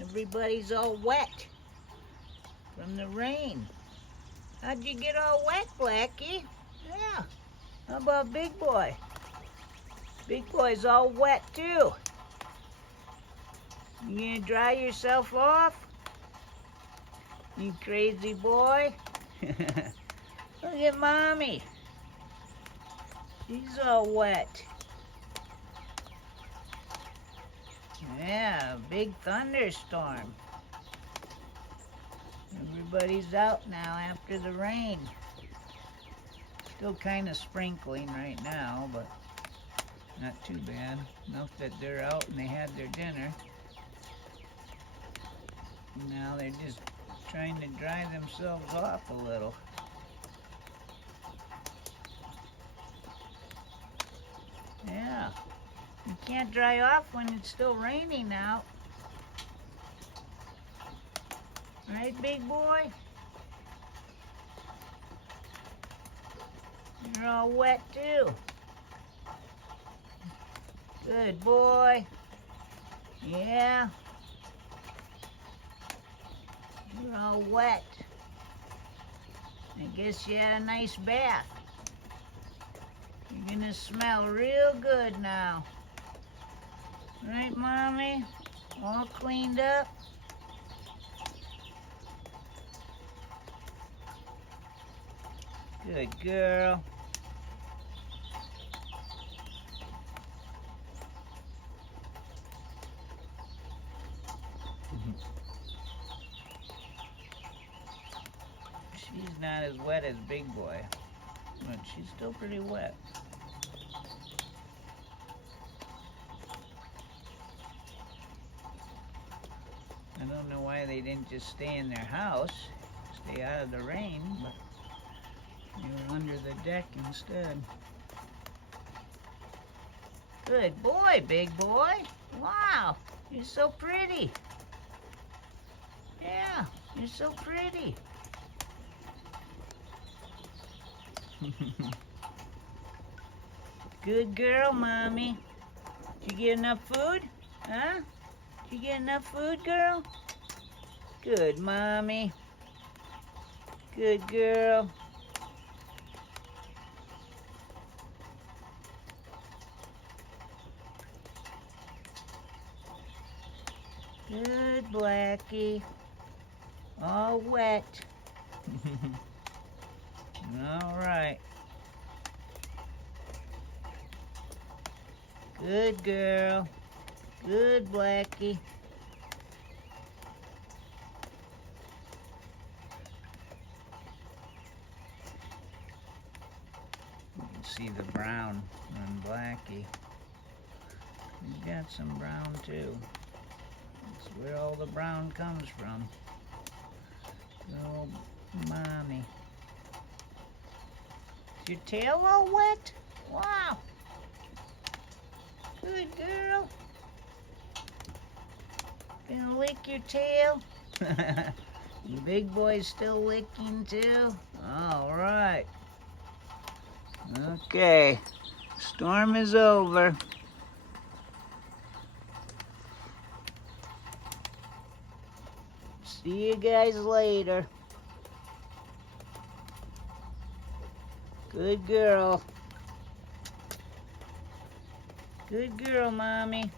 Everybody's all wet from the rain. How'd you get all wet, Blackie? Yeah. How about Big Boy? Big Boy's all wet too. You gonna dry yourself off? You crazy boy? Look at Mommy. She's all wet. Yeah, big thunderstorm. Everybody's out now after the rain. Still kind of sprinkling right now, but not too bad. Enough that they're out and they had their dinner. Now they're just trying to dry themselves off a little. Yeah. You can't dry off when it's still raining out. Right, Big Boy? You're all wet too. Good boy. Yeah. You're all wet. I guess you had a nice bath. You're gonna smell real good now. Right, Mommy? All cleaned up? Good girl. She's not as wet as Big Boy, but she's still pretty wet. I don't know why they didn't just stay in their house, stay out of the rain, but they were under the deck instead. Good boy, Big Boy. Wow, you're so pretty. Yeah, you're so pretty. Good girl, Mommy. Did you get enough food? Huh? Did you get enough food, girl? Good, Mommy. Good girl. Good, Blackie. All wet. All right. Good girl. Good, Blackie. You can see the brown on Blackie. He's got some brown too. That's where all the brown comes from. Oh, Mommy. Is your tail all wet? Wow. Good girl. Gonna lick your tail? The Big Boy's still licking too? All right. Okay. Storm is over. See you guys later. Good girl. Good girl, Mommy.